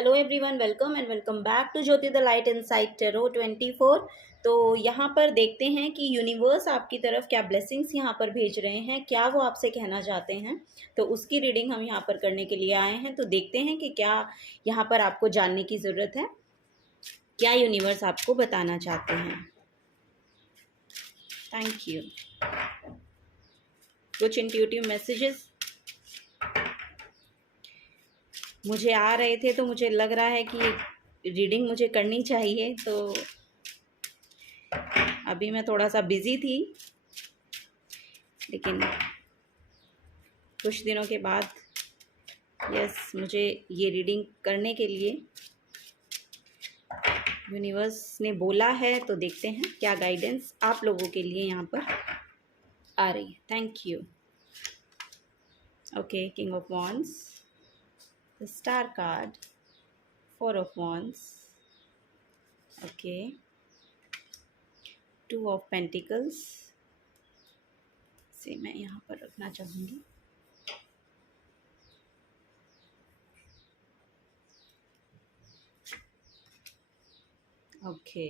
Hello everyone, welcome and welcome back to Jyoti the light inside tarot 24। तो यहाँ पर देखते हैं कि यूनिवर्स आपकी तरफ क्या ब्लेसिंग्स यहाँ पर भेज रहे हैं, क्या वो आपसे कहना चाहते हैं। तो उसकी रीडिंग हम यहाँ पर करने के लिए आए हैं। तो देखते हैं कि क्या यहाँ पर आपको जानने की ज़रूरत है, क्या यूनिवर्स आपको बताना चाहते हैं। Thank you. कुछ इंट्यूटिव मैसेजेस मुझे आ रहे थे, तो मुझे लग रहा है कि रीडिंग मुझे करनी चाहिए। तो अभी मैं थोड़ा सा बिज़ी थी, लेकिन कुछ दिनों के बाद मुझे ये रीडिंग करने के लिए यूनिवर्स ने बोला है। तो देखते हैं क्या गाइडेंस आप लोगों के लिए यहाँ पर आ रही है। Thank you. Okay, king of wands, the star card, 4 of wands, okay, 2 of pentacles से मैं यहाँ पर रखना चाहूँगी। ओके,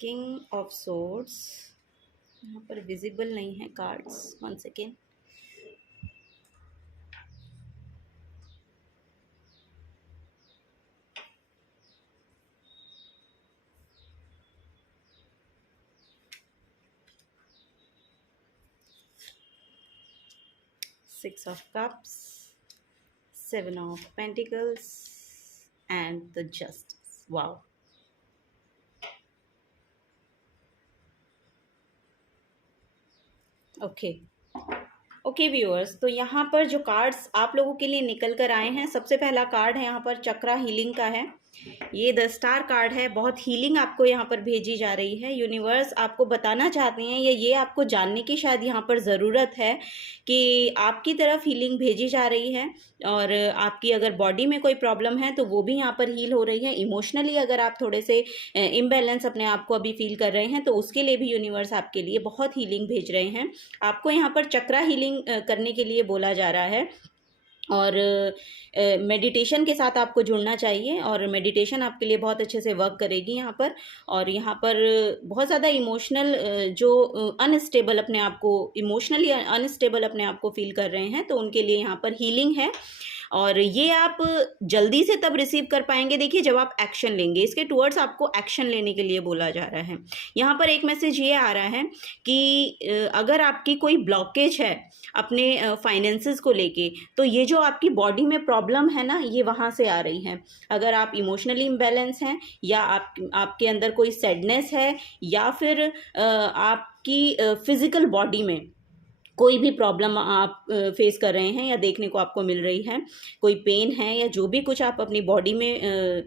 किंग ऑफ सोर्ड्स, यहाँ पर विजिबल नहीं है cards, 1 second. Six of Cups, 7 of Pentacles, and the Justice. Wow. Okay viewers, तो यहाँ पर जो कार्ड्स आप लोगों के लिए निकल कर आए हैं, सबसे पहला कार्ड है यहाँ पर चक्रा हीलिंग का है। ये द स्टार कार्ड है। बहुत हीलिंग आपको यहाँ पर भेजी जा रही है। यूनिवर्स आपको बताना चाहते हैं, या ये आपको जानने की शायद यहाँ पर ज़रूरत है कि आपकी तरफ हीलिंग भेजी जा रही है। और आपकी अगर बॉडी में कोई प्रॉब्लम है तो वो भी यहाँ पर हील हो रही है। इमोशनली अगर आप थोड़े से इम्बैलेंस अपने आप को अभी फील कर रहे हैं, तो उसके लिए भी यूनिवर्स आपके लिए बहुत हीलिंग भेज रहे हैं। आपको यहाँ पर चक्रा हीलिंग करने के लिए बोला जा रहा है, और मेडिटेशन के साथ आपको जुड़ना चाहिए, और मेडिटेशन आपके लिए बहुत अच्छे से वर्क करेगी यहाँ पर। और यहाँ पर बहुत ज़्यादा इमोशनल जो अनस्टेबल अपने आप को, इमोशनली अनस्टेबल अपने आप को फील कर रहे हैं, तो उनके लिए यहाँ पर हीलिंग है। और ये आप जल्दी से तब रिसीव कर पाएंगे, देखिए, जब आप एक्शन लेंगे। इसके टुवर्ड्स आपको एक्शन लेने के लिए बोला जा रहा है। यहाँ पर एक मैसेज ये आ रहा है कि अगर आपकी कोई ब्लॉकेज है अपने फाइनेंसेस को लेके, तो ये जो आपकी बॉडी में प्रॉब्लम है ना, ये वहाँ से आ रही है। अगर आप इमोशनली इम्बैलेंस हैं, या आपके अंदर कोई सैडनेस है, या फिर आपकी फिजिकल बॉडी में कोई भी प्रॉब्लम आप फेस कर रहे हैं या देखने को आपको मिल रही है, कोई पेन है, या जो भी कुछ आप अपनी बॉडी में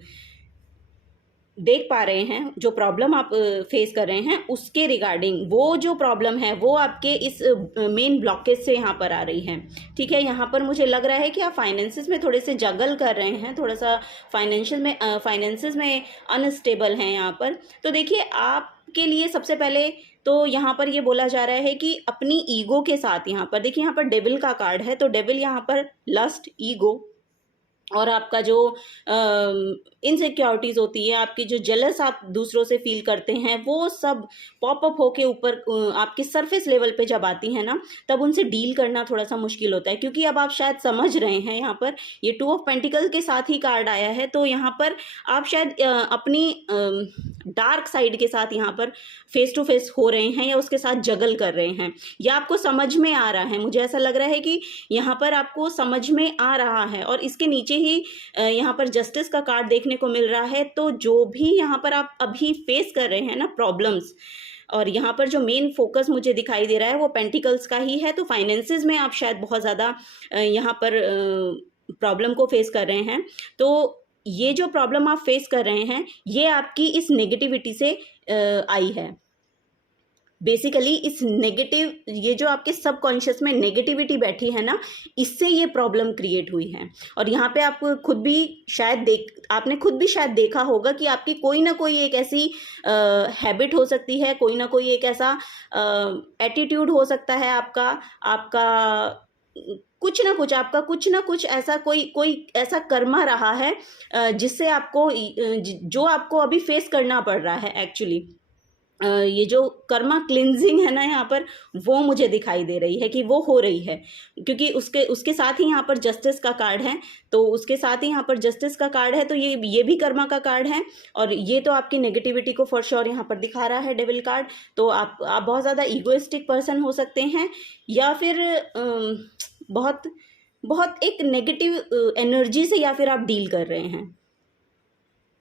देख पा रहे हैं, जो प्रॉब्लम आप फेस कर रहे हैं, उसके रिगार्डिंग वो जो प्रॉब्लम है वो आपके इस मेन ब्लॉकेज से यहाँ पर आ रही है। ठीक है, यहाँ पर मुझे लग रहा है कि आप फाइनेंसेस में थोड़े से जगल कर रहे हैं, थोड़ा सा फाइनेंसेस में अनस्टेबल हैं यहाँ पर। तो देखिए, आपके लिए सबसे पहले तो यहाँ पर ये बोला जा रहा है कि अपनी ईगो के साथ, यहाँ पर देखिए, यहाँ पर डेविल का कार्ड है। तो डेविल यहाँ पर लस्ट, ईगो, और आपका जो इनसिक्योरिटीज़ होती है, आपकी जो जेलस आप दूसरों से फील करते हैं, वो सब पॉपअप होके ऊपर आपके सरफेस लेवल पे जब आती है ना, तब उनसे डील करना थोड़ा सा मुश्किल होता है। क्योंकि अब आप शायद समझ रहे हैं, यहाँ पर ये 2 ऑफ पेंटिकल के साथ ही कार्ड आया है। तो यहाँ पर आप शायद अपनी डार्क साइड के साथ यहाँ पर फेस टू फेस हो रहे हैं, या उसके साथ जगल कर रहे हैं, या आपको समझ में आ रहा है। मुझे ऐसा लग रहा है कि यहाँ पर आपको समझ में आ रहा है। और इसके नीचे ही यहाँ पर जस्टिस का कार्ड देखने को मिल रहा है। तो जो भी यहाँ पर आप अभी फेस कर रहे हैं ना प्रॉब्लम्स, और यहाँ पर जो मेन फोकस मुझे दिखाई दे रहा है वो पेंटिकल्स का ही है। तो फाइनेंसेस में आप शायद बहुत ज़्यादा यहाँ पर प्रॉब्लम को फेस कर रहे हैं। तो ये जो प्रॉब्लम आप फेस कर रहे हैं, ये आपकी इस नेगेटिविटी से आई है। बेसिकली इस नेगेटिव, ये जो आपके सबकॉन्शियस में नेगेटिविटी बैठी है ना, इससे ये प्रॉब्लम क्रिएट हुई है। और यहाँ पे आप खुद भी आपने खुद भी शायद देखा होगा कि आपकी कोई ना कोई एक ऐसी हैबिट हो सकती है, कोई ना कोई एक ऐसा एटीट्यूड हो सकता है आपका कुछ ना कुछ ऐसा कोई ऐसा कर्मा रहा है जिससे आपको जो आपको अभी फेस करना पड़ रहा है एक्चुअली। ये जो कर्मा क्लिनजिंग है ना यहाँ पर, वो मुझे दिखाई दे रही है कि वो हो रही है, क्योंकि उसके साथ ही यहाँ पर जस्टिस का कार्ड है। तो उसके साथ ही यहाँ पर जस्टिस का कार्ड है, तो ये भी कर्मा का कार्ड है। और ये तो आपकी नेगेटिविटी को फॉर श्योर यहाँ पर दिखा रहा है डेविल कार्ड। तो आप बहुत ज़्यादा ईगोइस्टिक पर्सन हो सकते हैं, या फिर बहुत एक नेगेटिव एनर्जी से या फिर आप डील कर रहे हैं,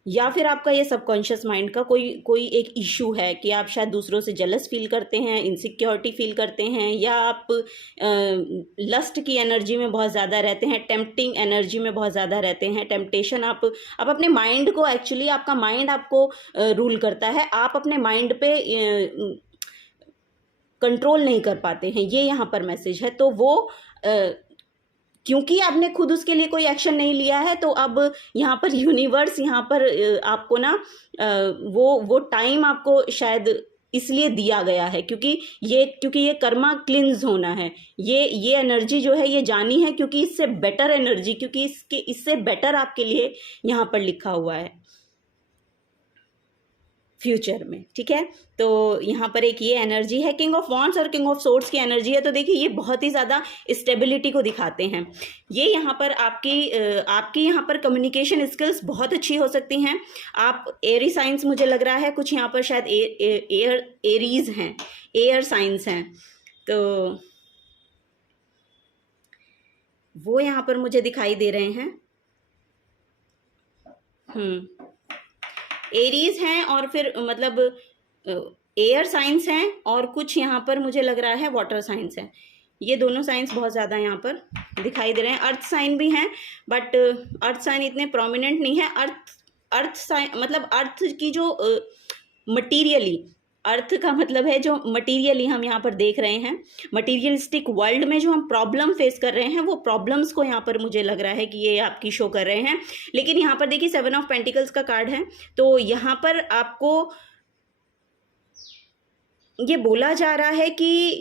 या फिर आपका ये सबकॉन्शियस माइंड का कोई एक इशू है कि आप शायद दूसरों से जेलस फील करते हैं, इनसिक्योरिटी फील करते हैं, या आप लस्ट की एनर्जी में बहुत ज़्यादा रहते हैं, टेम्पटिंग एनर्जी में बहुत ज़्यादा रहते हैं। टेम्पटेशन आप अपने माइंड को, एक्चुअली आपका माइंड आपको रूल करता है, आप अपने माइंड पे कंट्रोल नहीं कर पाते हैं, ये यहाँ पर मैसेज है। तो वो क्योंकि आपने खुद उसके लिए कोई एक्शन नहीं लिया है, तो अब यहाँ पर यूनिवर्स यहाँ पर आपको ना वो टाइम आपको शायद इसलिए दिया गया है, क्योंकि ये कर्मा क्लिन्स होना है। ये एनर्जी जो है ये जानी है, क्योंकि इससे बेटर एनर्जी, क्योंकि इससे बेटर आपके लिए यहाँ पर लिखा हुआ है फ्यूचर में। ठीक है, तो यहाँ पर एक ये एनर्जी है, किंग ऑफ वॉन्ड्स और किंग ऑफ सोर्ड्स की एनर्जी है। तो देखिए ये बहुत ही ज़्यादा स्टेबिलिटी को दिखाते हैं। ये यहाँ पर आपकी यहाँ पर कम्युनिकेशन स्किल्स बहुत अच्छी हो सकती हैं। आप एरी साइंस, मुझे लग रहा है कुछ यहाँ पर शायद एरीज हैं, एयर साइंस हैं, तो वो यहाँ पर मुझे दिखाई दे रहे हैं। एरीज हैं, और फिर मतलब एयर साइंस हैं, और कुछ यहाँ पर मुझे लग रहा है वाटर साइंस है। ये दोनों साइंस बहुत ज़्यादा यहाँ पर दिखाई दे रहे हैं। अर्थ साइन भी हैं, बट अर्थ साइन इतने प्रोमिनेंट नहीं है। अर्थ साइन मतलब अर्थ की जो मटीरियली, अर्थ का मतलब है जो मटीरियली हम यहाँ पर देख रहे हैं, मटीरियलिस्टिक वर्ल्ड में जो हम प्रॉब्लम फेस कर रहे हैं, वो प्रॉब्लम्स को यहाँ पर मुझे लग रहा है कि ये आपकी शो कर रहे हैं। लेकिन यहाँ पर देखिए 7 ऑफ पेंटिकल्स का कार्ड है, तो यहाँ पर आपको ये बोला जा रहा है कि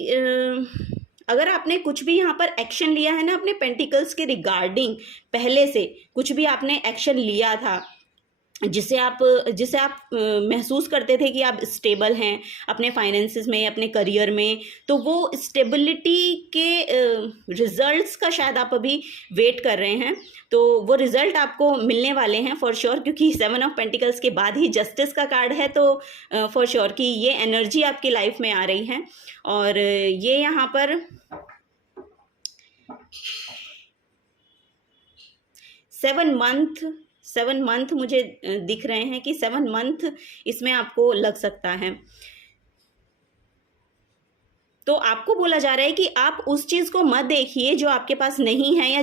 अगर आपने कुछ भी यहाँ पर एक्शन लिया है ना अपने पेंटिकल्स के रिगार्डिंग, पहले से कुछ भी आपने एक्शन लिया था जिसे आप महसूस करते थे कि आप स्टेबल हैं अपने फाइनेंसेस में, अपने करियर में, तो वो स्टेबिलिटी के रिजल्ट्स का शायद आप अभी वेट कर रहे हैं। तो वो रिजल्ट आपको मिलने वाले हैं फॉर श्योर, क्योंकि 7 ऑफ पेंटिकल्स के बाद ही जस्टिस का कार्ड है, तो फॉर श्योर कि ये एनर्जी आपकी लाइफ में आ रही है। और ये यहाँ पर 7 मंथ मुझे दिख रहे हैं कि 7 मंथ इसमें आपको लग सकता है। तो आपको बोला जा रहा है कि आप उस चीज़ को मत देखिए जो आपके पास नहीं है, या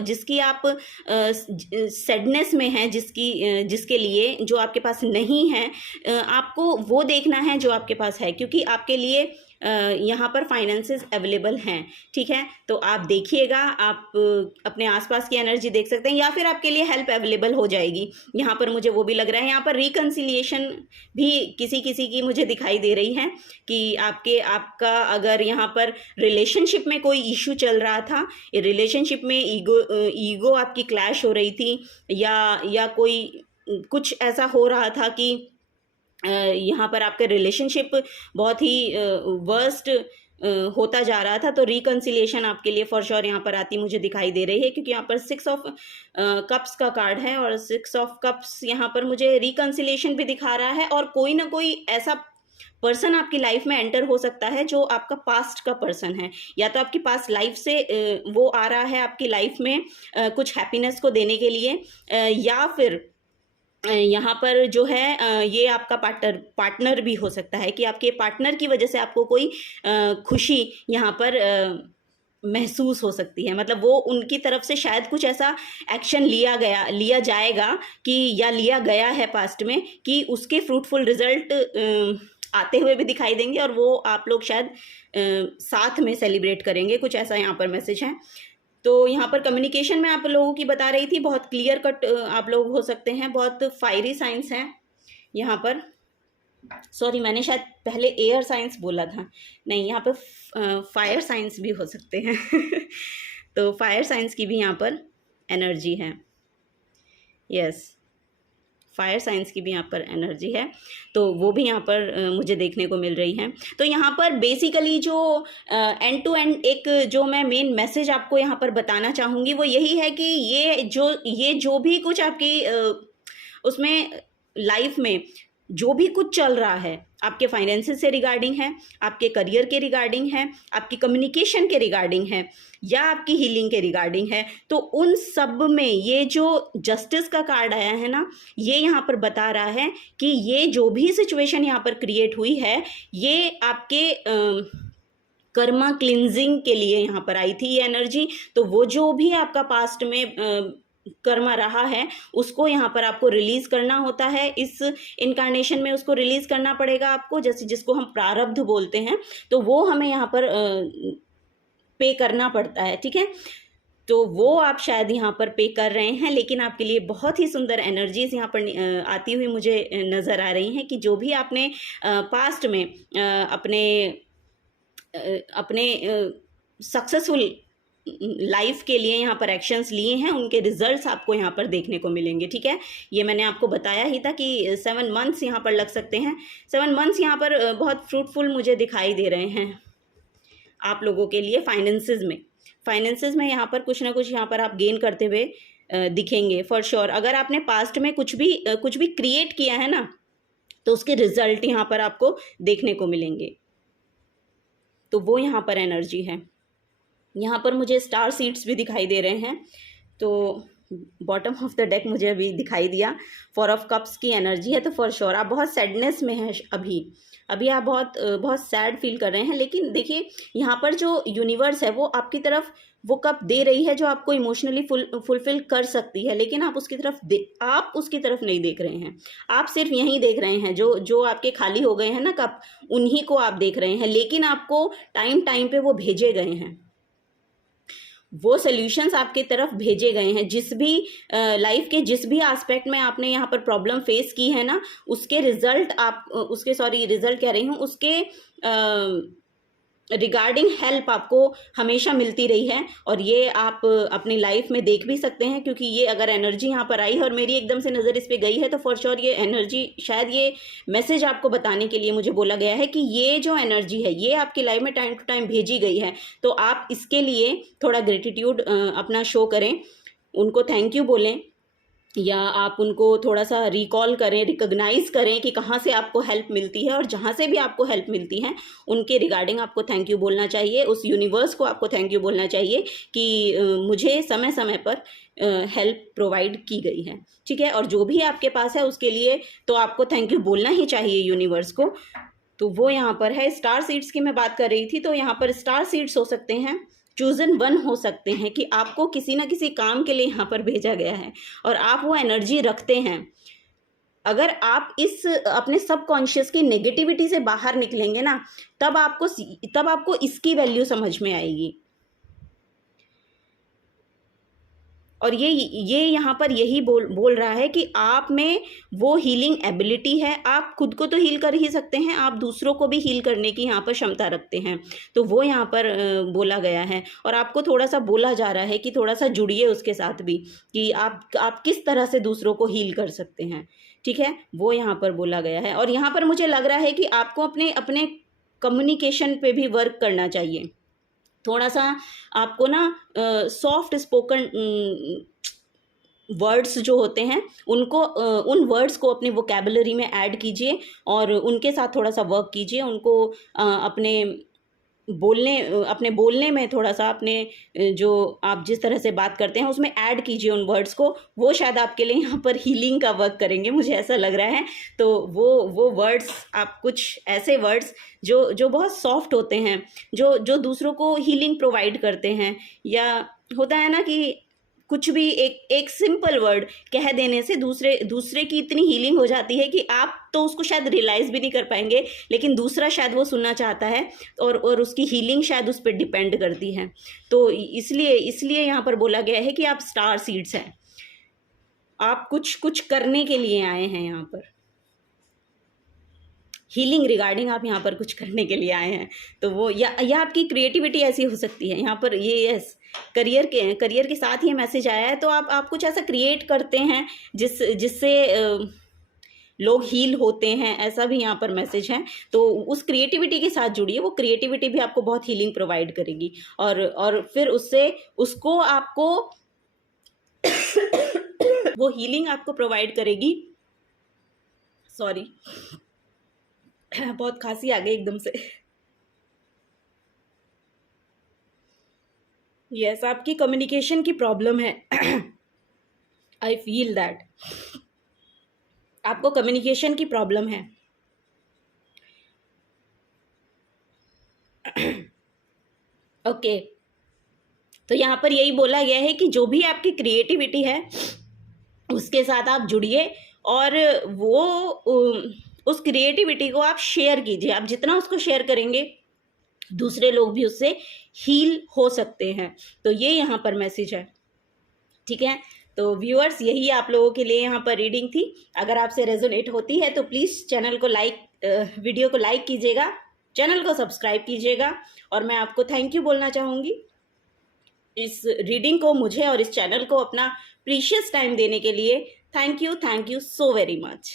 जिसकी आप सैडनेस में हैं, जिसके लिए जो आपके पास नहीं है, आपको वो देखना है जो आपके पास है, क्योंकि आपके लिए यहाँ पर फाइनेंसेस अवेलेबल हैं। ठीक है, तो आप देखिएगा, आप अपने आसपास की एनर्जी देख सकते हैं, या फिर आपके लिए हेल्प अवेलेबल हो जाएगी। यहाँ पर मुझे वो भी लग रहा है। यहाँ पर रिकन्सिलिएशन भी किसी की मुझे दिखाई दे रही है कि आपका अगर यहाँ पर रिलेशनशिप में कोई इशू चल रहा था, रिलेशनशिप में ईगो आपकी क्लैश हो रही थी, या कोई कुछ ऐसा हो रहा था कि यहाँ पर आपका रिलेशनशिप बहुत ही वर्स्ट होता जा रहा था, तो रिकन्सिलिएशन आपके लिए फॉर श्योर यहाँ पर आती मुझे दिखाई दे रही है, क्योंकि यहाँ पर 6 ऑफ कप्स का कार्ड है, और 6 ऑफ कप्स यहाँ पर मुझे रिकन्सिलिएशन भी दिखा रहा है। और कोई ना कोई ऐसा पर्सन आपकी लाइफ में एंटर हो सकता है जो आपका पास्ट का पर्सन है, या तो आपकी पास्ट लाइफ से वो आ रहा है आपकी लाइफ में कुछ हैप्पीनेस को देने के लिए, या फिर यहाँ पर जो है ये आपका पार्टनर भी हो सकता है कि आपके पार्टनर की वजह से आपको कोई खुशी यहाँ पर महसूस हो सकती है। मतलब वो उनकी तरफ से शायद कुछ ऐसा एक्शन लिया जाएगा कि, या लिया गया है पास्ट में, कि उसके फ्रूटफुल रिजल्ट आते हुए भी दिखाई देंगे और वो आप लोग शायद साथ में सेलिब्रेट करेंगे, कुछ ऐसा यहाँ पर मैसेज है। तो यहाँ पर कम्युनिकेशन में आप लोगों की बता रही थी, बहुत क्लियर कट आप लोग हो सकते हैं, बहुत फायरी साइंस हैं यहाँ पर। सॉरी, मैंने शायद पहले एयर साइंस बोला था, नहीं, यहाँ पर फायर साइंस भी हो सकते हैं तो फायर साइंस की भी यहाँ पर एनर्जी है। यस, फायर साइंस की भी यहाँ पर एनर्जी है, तो वो भी यहाँ पर मुझे देखने को मिल रही है। तो यहाँ पर बेसिकली जो एंड टू एंड एक जो मैं मेन मैसेज आपको यहाँ पर बताना चाहूँगी वो यही है कि ये जो भी कुछ आपकी उसमें लाइफ में जो भी कुछ चल रहा है, आपके फाइनेंसेस से रिगार्डिंग है, आपके करियर के रिगार्डिंग है, आपकी कम्युनिकेशन के रिगार्डिंग है, या आपकी हीलिंग के रिगार्डिंग है, तो उन सब में ये जो जस्टिस का कार्ड आया है ना, ये यहाँ पर बता रहा है कि ये जो भी सिचुएशन यहाँ पर क्रिएट हुई है, ये आपके कर्मा क्लिनजिंग के लिए यहाँ पर आई थी ये एनर्जी। तो वो जो भी आपका पास्ट में कर्मा रहा है उसको यहाँ पर आपको रिलीज करना होता है, इस इनकारनेशन में उसको रिलीज करना पड़ेगा आपको, जैसे जिसको हम प्रारब्ध बोलते हैं, तो वो हमें यहाँ पर पे करना पड़ता है, ठीक है। तो वो आप शायद यहाँ पर पे कर रहे हैं, लेकिन आपके लिए बहुत ही सुंदर एनर्जीज यहाँ पर आती हुई मुझे नज़र आ रही हैं कि जो भी आपने पास्ट में अपने सक्सेसफुल लाइफ के लिए यहाँ पर एक्शंस लिए हैं, उनके रिजल्ट्स आपको यहाँ पर देखने को मिलेंगे, ठीक है। ये मैंने आपको बताया ही था कि 7 मंथ्स यहाँ पर लग सकते हैं। 7 मंथ्स यहाँ पर बहुत फ्रूटफुल मुझे दिखाई दे रहे हैं आप लोगों के लिए। फाइनेंसेस में यहाँ पर कुछ ना कुछ यहाँ पर आप गेन करते हुए दिखेंगे फॉर श्योर। अगर आपने पास्ट में कुछ भी क्रिएट किया है ना, तो उसके रिजल्ट यहाँ पर आपको देखने को मिलेंगे। तो वो यहाँ पर एनर्जी है। यहाँ पर मुझे स्टार सीड्स भी दिखाई दे रहे हैं, तो बॉटम ऑफ द डेक मुझे अभी दिखाई दिया, 4 ऑफ कप्स की एनर्जी है। तो फॉर श्योर आप बहुत सैडनेस में हैं अभी आप बहुत सैड फील कर रहे हैं, लेकिन देखिए यहाँ पर जो यूनिवर्स है वो आपकी तरफ वो कप दे रही है जो आपको इमोशनली फुलफिल कर सकती है, लेकिन आप उसकी तरफ नहीं देख रहे हैं। आप सिर्फ यही देख रहे हैं जो आपके खाली हो गए हैं ना कप, उन्हीं को आप देख रहे हैं, लेकिन आपको टाइम पे वो भेजे गए हैं, वो सॉल्यूशंस आपके तरफ भेजे गए हैं। जिस भी लाइफ के जिस भी एस्पेक्ट में आपने यहाँ पर प्रॉब्लम फेस की है ना, उसके रिजल्ट रिजल्ट कह रही हूँ, उसके रिगार्डिंग हेल्प आपको हमेशा मिलती रही है। और ये आप अपनी लाइफ में देख भी सकते हैं, क्योंकि ये अगर एनर्जी यहाँ पर आई और मेरी एकदम से नज़र इस पर गई है, तो फॉर श्योर ये एनर्जी, शायद ये मैसेज आपको बताने के लिए मुझे बोला गया है कि ये जो एनर्जी है ये आपकी लाइफ में टाइम टू टाइम भेजी गई है। तो आप इसके लिए थोड़ा ग्रेटिट्यूड अपना शो करें, उनको थैंक यू बोलें, या आप उनको थोड़ा सा रिकॉल करें, रिकॉग्नाइज करें कि कहाँ से आपको हेल्प मिलती है, और जहाँ से भी आपको हेल्प मिलती है उनके रिगार्डिंग आपको थैंक यू बोलना चाहिए। उस यूनिवर्स को आपको थैंक यू बोलना चाहिए कि मुझे समय समय पर हेल्प प्रोवाइड की गई है, ठीक है। और जो भी आपके पास है उसके लिए तो आपको थैंक यू बोलना ही चाहिए यूनिवर्स को। तो वो यहाँ पर है। स्टार सीड्स की मैं बात कर रही थी, तो यहाँ पर स्टार सीड्स हो सकते हैं, चूजन 1 हो सकते हैं कि आपको किसी ना किसी काम के लिए यहाँ पर भेजा गया है और आप वो एनर्जी रखते हैं। अगर आप इस अपने सबकॉन्शियस की नेगेटिविटी से बाहर निकलेंगे ना, तब आपको इसकी वैल्यू समझ में आएगी। और ये यहाँ पर यही बोल रहा है कि आप में वो हीलिंग एबिलिटी है। आप खुद को तो हील कर ही सकते हैं, आप दूसरों को भी हील करने की यहाँ पर क्षमता रखते हैं। तो वो यहाँ पर बोला गया है, और आपको थोड़ा सा बोला जा रहा है कि थोड़ा सा जुड़िए उसके साथ भी, कि आप किस तरह से दूसरों को हील कर सकते हैं, ठीक है। वो यहाँ पर बोला गया है। और यहाँ पर मुझे लग रहा है कि आपको अपने कम्युनिकेशन पे भी वर्क करना चाहिए। थोड़ा सा आपको ना सॉफ्ट स्पोकन वर्ड्स जो होते हैं उनको उन वर्ड्स को अपनी वोकैबुलरी में ऐड कीजिए और उनके साथ थोड़ा सा वर्क कीजिए। उनको अपने बोलने में थोड़ा सा अपने जो आप जिस तरह से बात करते हैं उसमें ऐड कीजिए उन वर्ड्स को। वो शायद आपके लिए यहाँ पर हीलिंग का वर्क करेंगे, मुझे ऐसा लग रहा है। तो वो वर्ड्स, आप कुछ ऐसे वर्ड्स जो बहुत सॉफ्ट होते हैं, जो दूसरों को हीलिंग प्रोवाइड करते हैं। या होता है ना कि कुछ भी एक सिंपल वर्ड कह देने से दूसरे की इतनी हीलिंग हो जाती है कि आप तो उसको शायद रियलाइज़ भी नहीं कर पाएंगे, लेकिन दूसरा शायद वो सुनना चाहता है और उसकी हीलिंग शायद उस पर डिपेंड करती है। तो इसलिए यहाँ पर बोला गया है कि आप स्टार सीड्स हैं, आप कुछ करने के लिए आए हैं यहाँ पर, हीलिंग रिगार्डिंग आप यहाँ पर कुछ करने के लिए आए हैं। तो वो या आपकी क्रिएटिविटी ऐसी हो सकती है यहाँ पर, ये यस करियर के साथ ये मैसेज आया है। तो आप कुछ ऐसा क्रिएट करते हैं जिससे लोग हील होते हैं, ऐसा भी यहाँ पर मैसेज है। तो उस क्रिएटिविटी के साथ जुड़िए, वो क्रिएटिविटी भी आपको बहुत हीलिंग प्रोवाइड करेगी और फिर उसको आपको वो हीलिंग आपको प्रोवाइड करेगी। सॉरी, बहुत खांसी आ गई एकदम से। यस, आपकी कम्युनिकेशन की प्रॉब्लम है। आई फील दैट आपको कम्युनिकेशन की प्रॉब्लम है। ओके, तो यहाँ पर यही बोला गया है कि जो भी आपकी क्रिएटिविटी है उसके साथ आप जुड़िए और वो उस क्रिएटिविटी को आप शेयर कीजिए। आप जितना उसको शेयर करेंगे दूसरे लोग भी उससे हील हो सकते हैं। तो ये यहाँ पर मैसेज है, ठीक है। तो व्यूअर्स, यही आप लोगों के लिए यहाँ पर रीडिंग थी। अगर आपसे रेजोनेट होती है तो प्लीज़ वीडियो को लाइक कीजिएगा, चैनल को सब्सक्राइब कीजिएगा और मैं आपको थैंक यू बोलना चाहूँगी इस रीडिंग को, मुझे और इस चैनल को अपना प्रीशियस टाइम देने के लिए। Thank you so very much.